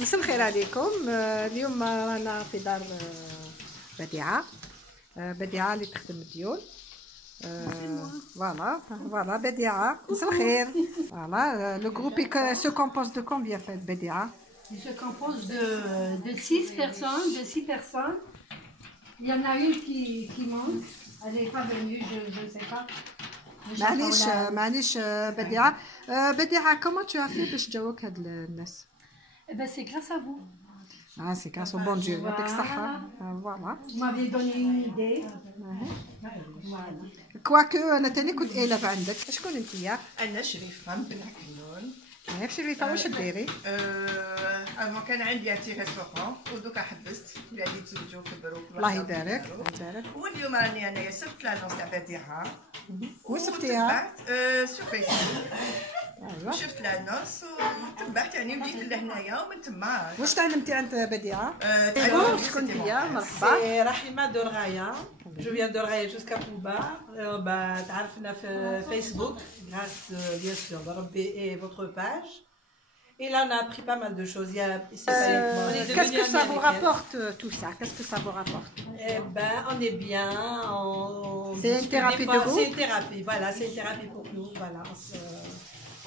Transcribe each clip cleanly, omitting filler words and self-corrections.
مساء الخير عليكم. اليوم رانا في دار بديعة. بديعة اللي تخدم الديول. فوالا بديعة. مساء الخير. فوالا لو جروب se compose de combien fait بديعة? Il se compose de 6 personnes, de 6 personnes. Il y en a une qui manque. Elle n'est pas venue, je ne sais pas. معليش بديعة comment tu as fait باش جاوك هاد الناس؟ Eh ben c'est grâce à vous. Ah, c'est grâce au bon Dieu. يعطيك الصحة. Voilà. Vous m'avez donné une idée. Quoique أنا تاني كنت قايلة عندك. شكون أنتيا؟ أنا شريفة من بن حكنون. شريفة واش ديري؟ أنا كان عندي أنتي ريستورون ودوكا حبست ولادي تزوجوا كبروا. الله يبارك. الله يبارك. واليوم راني أنايا سبت لانونس تاع بديعة. وين سبتيها؟ سو فيسبوك. شفت لانونس وتبعت يعني وليت لهنايا ومن تما. واش تعلمتي عند بديعة؟ شكون انتيا؟ مرحبا. سي رحيمة دورغايا. Je viens de Raya jusqu'à Pouba. تعرفنا في فيسبوك grâce bien sûr Rabbi et votre page. Et là on a appris pas mal de choses. Qu'est-ce que ça vous rapporte tout ça? Qu'est-ce que ça vous rapporte? Eh ben on est bien. C'est une thérapie de groupe. C'est une thérapie, voilà, c'est une thérapie pour nous. Voilà,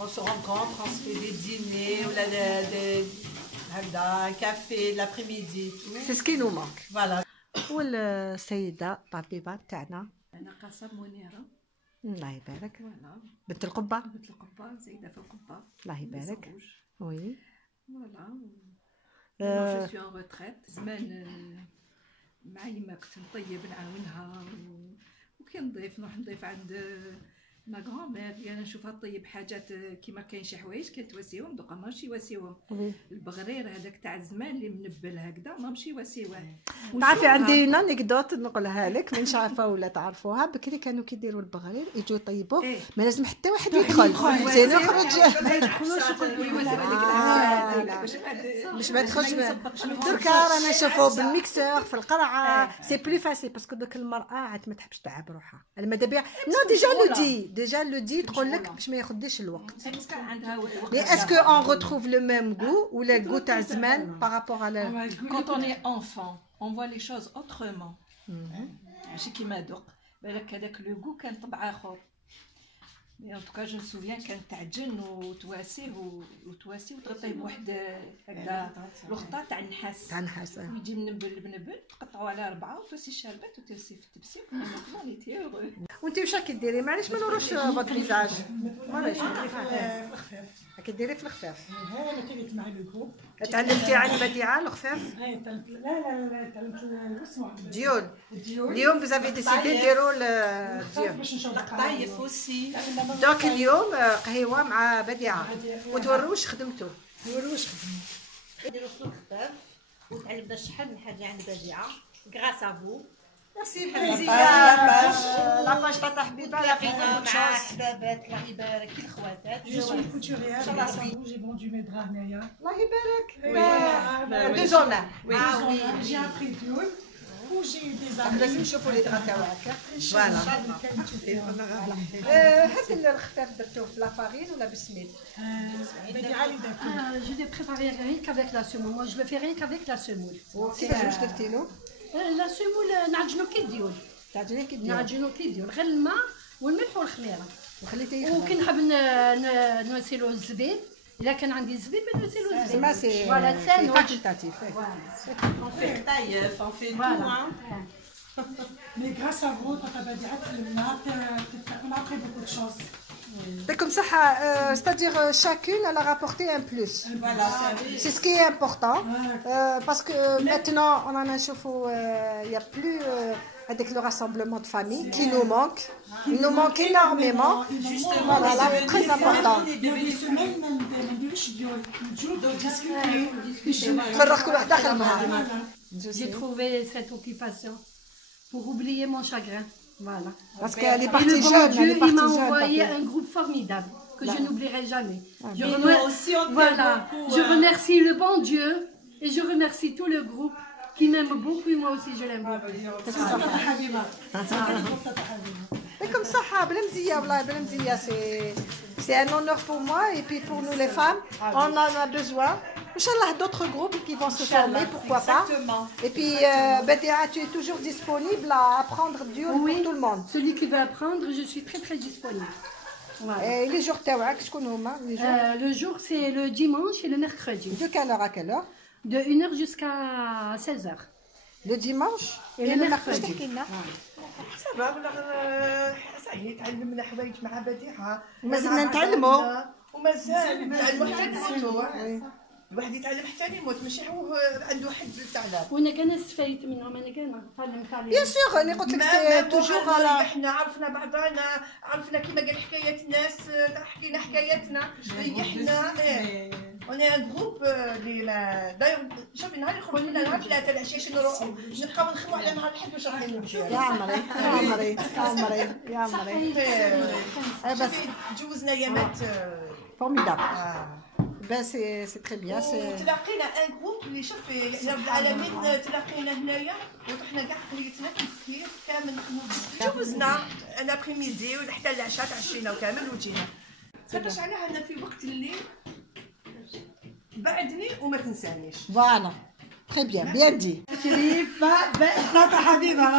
on se rencontre, on se fait des dîners, ou un café l'après-midi, tout. C'est ce qui nous manque. Voilà. والسيدة طبيبة تاعنا. أنا قاسم منيرة. الله يبارك. فوالا. بنت القبة. بنت القبة زايدة في القبة. الله يبارك. وي. فوالا. جو سوي ان روتريت. زمان مع يما كنت نطيب نعاونها وكي نروح نضيف عند ما غرامير. انا نشوفها طيب حاجات كيما كاين شي حوايج كتواسيهم دوكا ماشي يواسيوهم. البغرير هذاك تاع الزمان اللي منبل هكذا ماشي يواسيوه. تعرفي عندي اون انيكدوت نقولها لك مانيش عارفه ولا تعرفوها. بكري كانوا كيديروا البغرير يجوا يطيبوه ما لازم حتى واحد يدخل زين يخرج ما يدخلوش باش ما يدخلش. دركا رانا نشوفوا بالميكسور في القرعه سي بلو فاسيل باسكو دوك المراه عاد ما تحبش تعب روحها. الماذا بيا نو ديجا لو دي تقول لك باش ما ياخذش الوقت. مي اسكو اون retrouve le même goût ou le goût تاع زمان par rapport à la. Quand on est enfant, on voit les choses autrement. ماشي كيما دوك بالك هذاك لو غو كان طبع اخر. Mais en tout cas, je me souviens كانت تعجن وتواسيه وتطيب واحد هكذا لقطه تاع النحاس. ويجي منبل تقطعوا على 4 وتواسي الشربات وتواسي في التبسيم. انا تي هيرو. وانت واش راكي ديري؟ معليش ما نوروش فوت فيزاج. معليش كديري في الخفاف. انا كنت مع لو جروب. تعلمتي عند بديعة الخفاف؟ لا تعلمت ديول. اليوم بزافي ديسيدي نديرو الديول. طايف وسي. دونك اليوم قهيوة مع بديعة وتوروش خدمتو. نديرو في الخفاف وتعلمنا شحال من حاجة عند بديعة grâce à vous. ميرسي بريزيدا. لاباج تاع حبيبه لا فينا مع حبابات الله يبارك في الخواتات. Je suis couturière. J'ai vendu mes draps هنايا. الله يبارك. دو زونا. J'ai appris tout. وجي دي لازم نشوفوا لي درا تاعك. فوالا. هاد الخفاف درتوه بلافارين ولا بالسميد؟ بديعة اللي درتو. Je l'ai préparé rien qu'avec la semoule. Moi, je le fais rien qu'avec la semoule. كيفاش واش درتي له؟ لا سيمول نعجنو كي الديول. تعجني كي دير. نعجنو كي الديول غير الماء والملح والخميره. وخليتيه يخمر. وكي نحب نواسيلو الزبيب الا كان عندي الزبيب نواسيلو الزبيب. زعما سي فاكولتاتيف. On fait طايف, on fait tout. Mais grâce à vous, Tata Badia, on a appris beaucoup de choses. يعطيكم صحة. c'est-à-dire chacune elle a rapporté un plus. Voilà, c'est ce qui est important. Parce que maintenant on en a نشوفوا il y a plus avec le rassemblement de famille qui nous manque. Il nous manque énormément. Justement, voilà, très important. Il y a des semaines, même de discuter. نفرغ كل واحد داخل معها. J'ai trouvé cette occupation pour oublier mon chagrin. Voilà. Parce qu'elle est Et le partie bon jeune. Dieu, Elle est il m'a partie envoyé jeune. un groupe formidable que je n'oublierai jamais. Je Et nous aussi, on voilà. beaucoup, Je remercie le bon Dieu et je remercie tout le groupe qui m'aime beaucoup et moi aussi je l'aime beaucoup. يعطيكم صحة. بلا مزية والله بلا مزية. C'est un honneur pour moi et puis pour nous les femmes. On en a besoin. Inch'Allah, d'autres groupes qui vont se former, pourquoi pas. Et puis, Badia, tu es toujours disponible à apprendre Dieu pour tout le monde. Celui qui veut apprendre, je suis très très disponible. Voilà. Et les jours تاوعك شكون هما les jours Le jour, c'est le dimanche et le mercredi. De quelle heure à quelle heure? De 1h jusqu'à 16h. Le dimanche et le mercredi. صافا ولا صحيح تعلمنا حوايج مع بديعه ومازلنا نتعلموا ومازال نتعلموا حتى نموتوا الواحد يتعلم حتى يموت ماشي هو عنده حد التعلم وانا كان استفيت منهم انا كان تعلمت عليهم. بيان سور انا قلت لك سي توجور على احنا عرفنا بعضنا عرفنا كيما قال حكايات الناس حكينا حكاياتنا احنا انا جروب اللي داير شوفي نهار يخرج لنا نهار 3 العشيه نروحوا نبقاو نخدموا على نهار الحد باش راح نمشيو يا عمري يا عمري يا عمري يا عمري بس تجوزنا ايامات فورميدابل Ben c'est très bien. تلاقينا ان جروب اللي شوف يا رب العالمين تلاقينا هنايا ورحنا كاع حريتنا كيف كامل نخدموا جوزنا الابري ميدي وحتى العشاء تعشينا وكامل وجينا خاطرش علاه انا في وقت الليل بعدني وما تنسانيش. Voilà. Très bien, bien dit. شريفة بقى حبيبة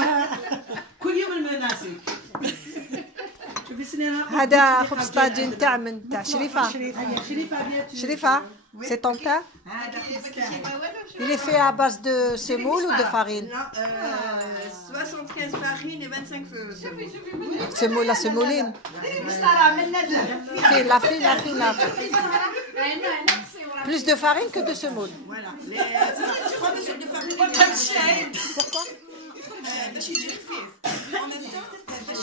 كل يوم المناسك. هذا خبز طاجين تاع من تاع شريفة. شريفة, c'est ton teint? Il est fait à base de semoule ou de farine? 75 farine et 25 semoule. Semoule, la semouline. Fine, la fine, la fine, la fine. Plus de farine que de semoule. Voilà. Les 3 mesures de farine. Pourquoi? باش يجي خفيف. En même temps باش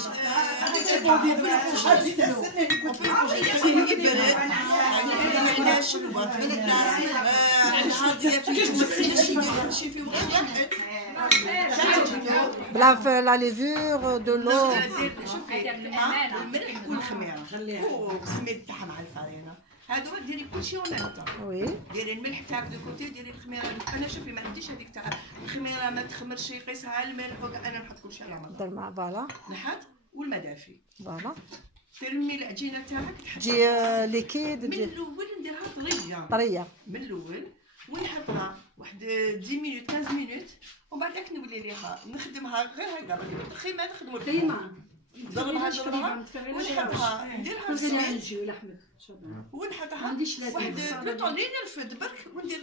la levure, de l'eau. الملح والخميره والسميد تاعها مع الفرينه هادو ديري كلشي اون ميم طون. وي. ديري الملح تاعك دو كوتي ديري الخميره انا شوفي ما عنديش هذيك تاع الخميره ما تخمرش قيسها الملح انا نحط كلشي على بعض. دير مع فوالا. نحط والمدافي. فوالا. ترمي العجينه تاعك تجي ليكيد. من الاول نديرها طريه. طريه. من الاول ونحطها واحد 10 مينوت 15 مينوت ومن بعد نولي ليها نخدمها غير هكذا الخيمه نخدموا خيمه نضربها ونحطها نديرها في السميد ونحطها واحد لو طون لين نرفد برك وندير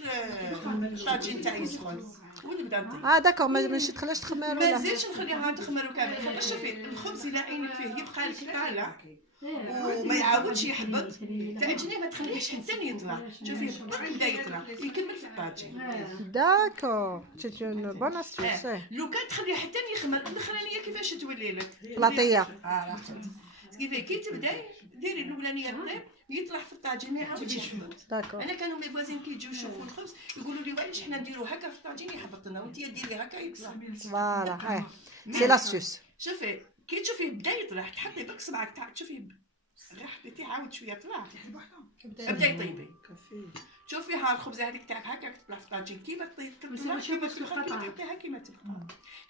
الطاجين تاعي يسخن ونبدا نطيب. داكور ماشي تخليهاش تخمر ما ولا؟ نزيدش نخليها تخمر وكامل خاطر شوفي الخبز الا عينك فيه يبقى لك طالع وما يعاودش يحبط تعجنيه ما تخليهش حتى يطلع شوفي بدا يطلع يكمل في الطاجين. داكور سي اون بون استيس. لو كان تخليه حتى يخمر الاخرانيه كيفاش تولي لك لاطيه. كيفاه كي تبداي ديري الاولانيه طيب يطلع في الطاجين ما يعاودش يحبط. داكور. انا كانوا لي فوازين كي يجيو يشوفوا الخبز يقولوا لي وعلاش حنا نديروا هكا في الطاجين يحبط لنا وانت ديري هكا يطلع. فوالا سي لاستيس. شوفي كي تشوفيه بدا يطلع تحطي برك صبعك تاعك تشوفيه غير حطيتيه عاود شويه طلع بدا يطيبي. شوفي ها الخبزه هذيك تاعك هكاك تطلع في الطاجين كيما تطلع كيما كيما تبقى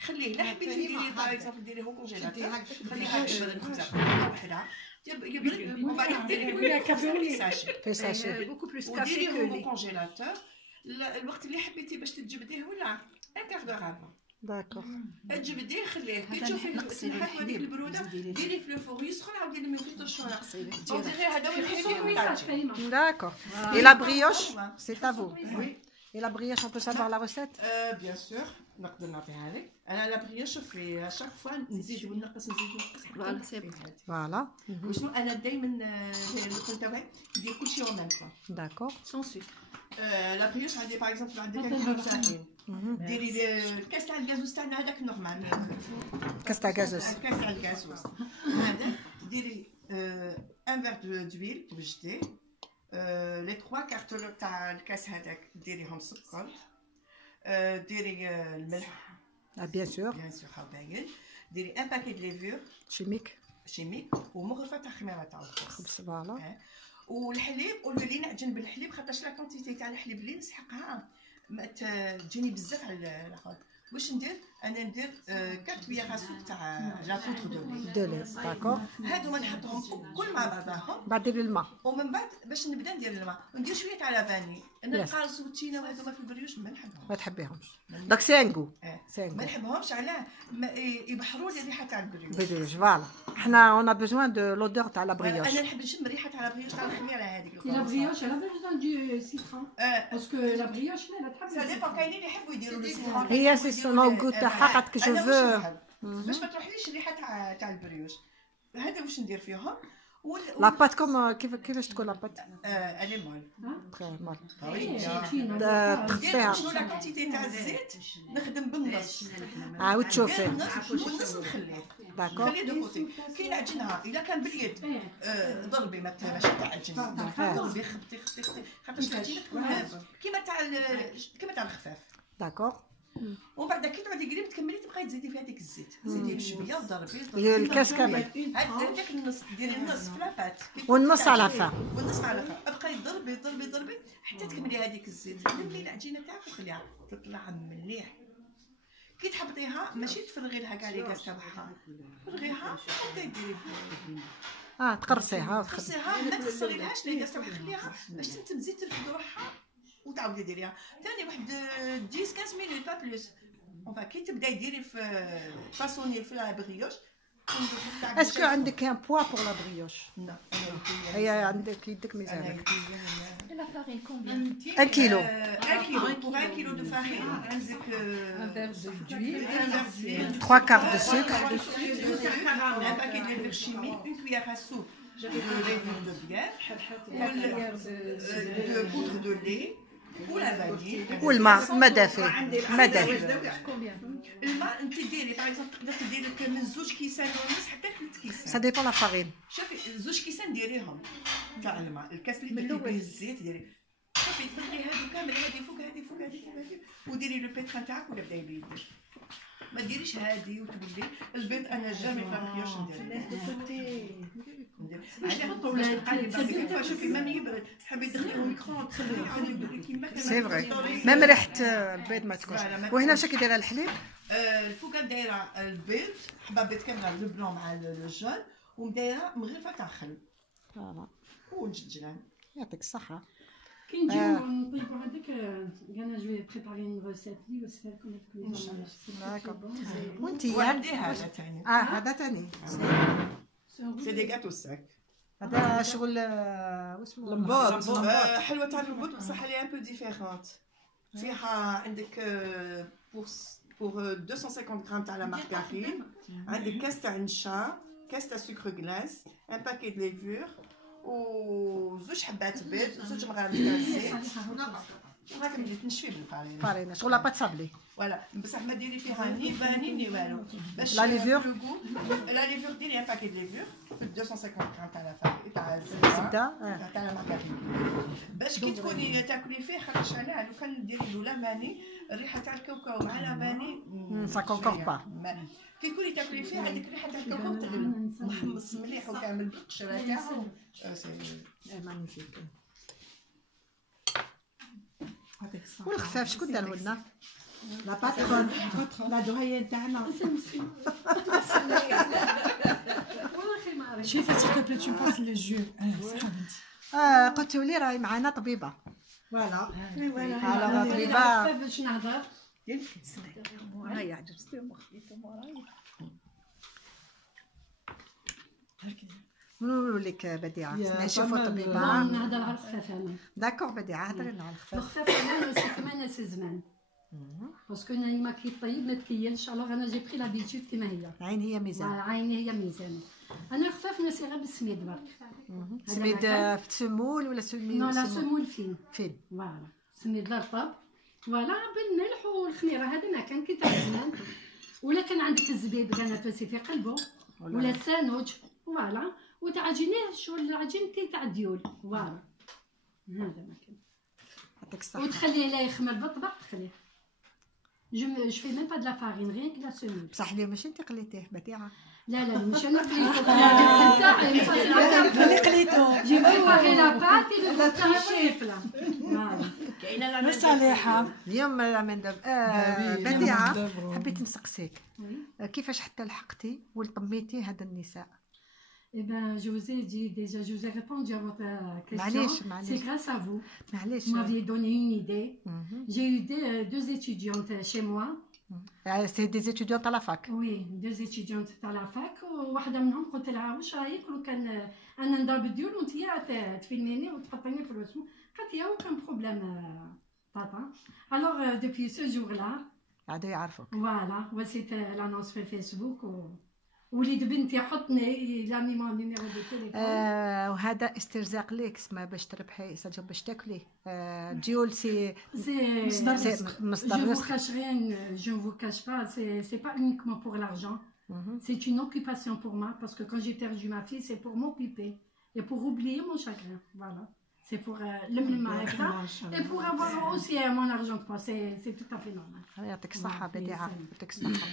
خليه لا حبيتي ديري باغ اكزومبل ديريه هو كونجيلاتور خليها تبرد الخبزه وحدها يبرد ومن بعد ديريه في ساشي بوكو بلوس وديريه هو كونجيلاتور الوقت اللي حبيتي باش تجبديه ولا ان كار دور افون. داكور. تجبديه خليه كي تشوفي السمحات هذيك البروده ديريه في الفور يسخن عاودي لما يفوت الشورى ديري هذا هو الحليب. D'accord. Et la brioche, c'est à vous. Oui. Et la brioche, on peut savoir la recette? Bien sûr. نقدر نعطيها لك. أنا لا بريوش شوفي شاك فوا نزيد وننقص نزيد وننقص. فوالا سي فوالا. وشنو أنا دايما الوقت تاعي ندير كلشي اون ميم طون. داكور. سون سكر. لا بريوش عندي باغ اكزومبل عندي كان ساخين. ديري الكاس تاع الكازوز تاعنا هذاك نورمال. كاس تاع كازوز. الكاس تاع الكازوز. هذا ديري ان فير دويل توجديه. لي 3 كارتون تاع الكاس هذاك ديريهم سكر. ديري الملح. بيان سور. بيان سور باين. ديري ان باكي د ليفور. شيميك ومغرفه تاع خميره تاع الخبز. فوالا. والحليب قولوا لي نعجن بالحليب خاطرش لا كونتيتي تاع الحليب اللي نسحقها ما تجيني بزاف على الاخر. واش ندير انا ندير 4 كويار سوق تاع لا بودر دو لي. دو لي داكور. هادو نحطهم كل مع بعضهم بعد دير الماء. ومن بعد باش نبدا ندير الماء وندير شويه تاع لافاني. انا القارص والتينه وهذوما في البريوش ما نحبهمش. ما تحبيهمش. داك سي ان غو. سي ان ما غو. نحبهمش علاه يبحروا لي الريحه تاع البريوش. بريوش فوالا. حنا اون ا بيزوان دو لودور تاع لا بريوش. انا نحب نشم الريحه تاع لا بريوش تاع الخميره هذيك. La brioche, elle avait besoin du citron. Parce que la brioche, elle a très Ça dépend, كاينين اللي يحبوا يديروا السيترون. هي سي سون غو تاعها قد جو فو. باش ما تروحليش الريحه تاع البريوش. هذا واش ندير فيهم. لا بات كوم كيفاش تكون لا بات؟ الي مول. تري مال. ندير شنو لا كونتيتي تاع الزيت نخدم بالنص. وتشوفي. والنص نخليه. داكور. خليه دو كوتي. كي نعجنها الا كان باليد ضربي مثلا ماشي تاع عجن. ضربي خبطي خاطرش العجينه تكون كيما تاع الخفاف. داكور. ومن بعد كي تعودي قريب تكملي تبقاي تزيدي في هذيك الزيت زيدي بشويه وضربي الكاس كامل. هذاك النص ديري النص في لاباط والنص على فا. والنص على فا ابقاي ضربي حتى تكملي هذيك الزيت. لمي العجينه تاعك وخليها تطلع مليح. كي تحبطيها ماشي تفرغي لها كاع لي كاس تاعها فرغيها وتبداي ديري تقرصيها تقرصيها ما تصغريلهاش لي كاس تاعها خليها باش تزيد ترفد روحها وتعاودي ديريها ثاني واحد 10 15 مينوت با بلوس. اونفا كي تبداي ديري في فاسوني في لا بريوش. اسكو عندك ان بوا بور لا بريوش؟ لا هي عندك يدك ميزانك. La farine combien? 1 كيلو. 1 كيلو pour 1 كيلو دو فارين عندك Un verre d'huile. 3 كارت دو سكر. un paquet de levure chimique, une cuillère à soupe de levure de bière, de poudre de lait ou la vanille. والماء ما دافي. ما دافي. الماء انت ديري باغ اكزومبل تقدر ديري لك من 2 كيسان ونص حتى 3 كيسان. سا ديبون لا فارين. شوفي 2 كيسان ديريهم تاع الماء. الكاس اللي درتي فيه الزيت ديري شوفي تفرغي هادو كامل هادي فوق هادي فوق هادي فوق هادي وديري لو بيتران تاعك ولا بداي بيدك. ما ديريش هادي وتولي البيض. انا جامي فابريوش ندير شوفي مام يبرد تحبي تدخليه الميكرو تخليه يعاود يبرد كيما سي فري. ميم ريحه البيض ما تكونش. وهنا واش كيدير الحليب؟ الفوقه دايره البيض حبه بيض كامله لو بلون مع لو جون ومدايره مغرفه تاع خل فوالا والجنجلان. يعطيك الصحه. كي نجيو نطيبو هذاك قالنا جو بريباري اون ريسيت لي وسفالكم وانت وعندي هذا ثاني. هذا ثاني. سي دي غاتو ساك. هذا شغل واسمه لمبوط. حلوه تاع البوط بصح هي ان بو ديفيرونت. فيها عندك بور 250 غرام تاع لا مارغارين. عندك كاس تاع نشا، كاس تاع سكر غلاس، ان باكي د ليفور وزوج حبات بيض، زوج مغارف تاع الزيت. هاك ملي تنشفي بالفارينه. فارينه شغل لا بات صابلي. فوالا بصح ما ديري فيها ني فاني ني والو. باش لا ليفور. لا ليفور ديري ان باكي د ليفور 250 غرام تاع لا فارين تاع الزبده تاع لا مارغارين. باش كي تكوني تاكلي فيه خاطرش انا لو كان ندير له لا ماني الريحه تاع الكاوكاو مع لا ماني سا كونكور با. كي تكوني تاكلي فيه عندك ريحه تاع الكاوكاو تغلب محمص مليح وكامل بالقشره تاعو. سي مانيفيك. والخفاف شكون دارو لنا؟ لا باترون لا دوهيان تاعنا. شوفي s'il te plaît tu me passes les yeux. قلتوا لي راهي معنا طبيبه. فوالا. على طبيبه. باش نهضر. هيا عجبتني نقولوا لك بديعه نشوفوا طبيبه. نهضر على الخفاف انا. داكور بديعه هضري لنا على الخفاف. الخفاف انا سي كما ناس الزمان. باسكو انا ما كيطيب ما تكيلش الوغ انا جي بري لابيتود كيما هي. العين هي ميزان. عيني هي ميزان. انا الخفاف ناسي غير بالسميد برك. سميد في السمول ولا سميد؟ نو لا سمول فين. فين؟ فوالا سميد الرطب فوالا بالملح والخميره هذا ما كان كي تاع زمان. ولا كان عندك الزبيب كان توسي في قلبه ولا السانوج فوالا وتعجنيه شغل العجين تاع الديول فوالا هذا ما كان. يعطيك الصحه. وتخليه لا يخمر بالطبق تخليه. جو في ميم با دو لا فارين غير لا سمول. بصح اليوم ماشي انت قليتيه بديعه. لا لا مش انا قليته تاعي اللي قليتو جي بريباري لا بات اللي تاعي طفله فوالا صالحه اليوم بديعة حبيت نسقسيك كيفاش حتى لحقتي ولطميتي هذا النساء؟ Eh ben, je vous ai dit déjà, je vous ai répondu à votre question. معليش. C'est grâce à vous. معليش. Vous m'aviez donné une idée. J'ai eu deux étudiantes chez moi. C'est des étudiants à la fac. Oui, deux étudiantes à la fac. وواحدة منهم قلت لها واش رايك لو كان أنا نضرب الديول وأنت تفيلميني وتحطيني في الرسم. قالت لي aucun problème tata. Alors depuis ce jour-là. عادوا يعرفوك. Voilà, c'était l'annonce في فيسبوك وليد بنتي حطني لاني ما نيميرو دو تيليفون. وهذا استرزاق ليك اسمه باش تربحي باش تاكلي ديول سي مصدر رزق. Je ne vous cache pas, c'est pas uniquement pour l'argent. C'est une occupation pour moi parce que quand j'ai perdu ma fille, c'est pour m'occuper et pour oublier mon chagrin. Voilà. C'est pour et pour avoir aussi mon argent de poche. C'est tout à fait normal. يعطيك الصحة بديعة، يعطيك الصحة.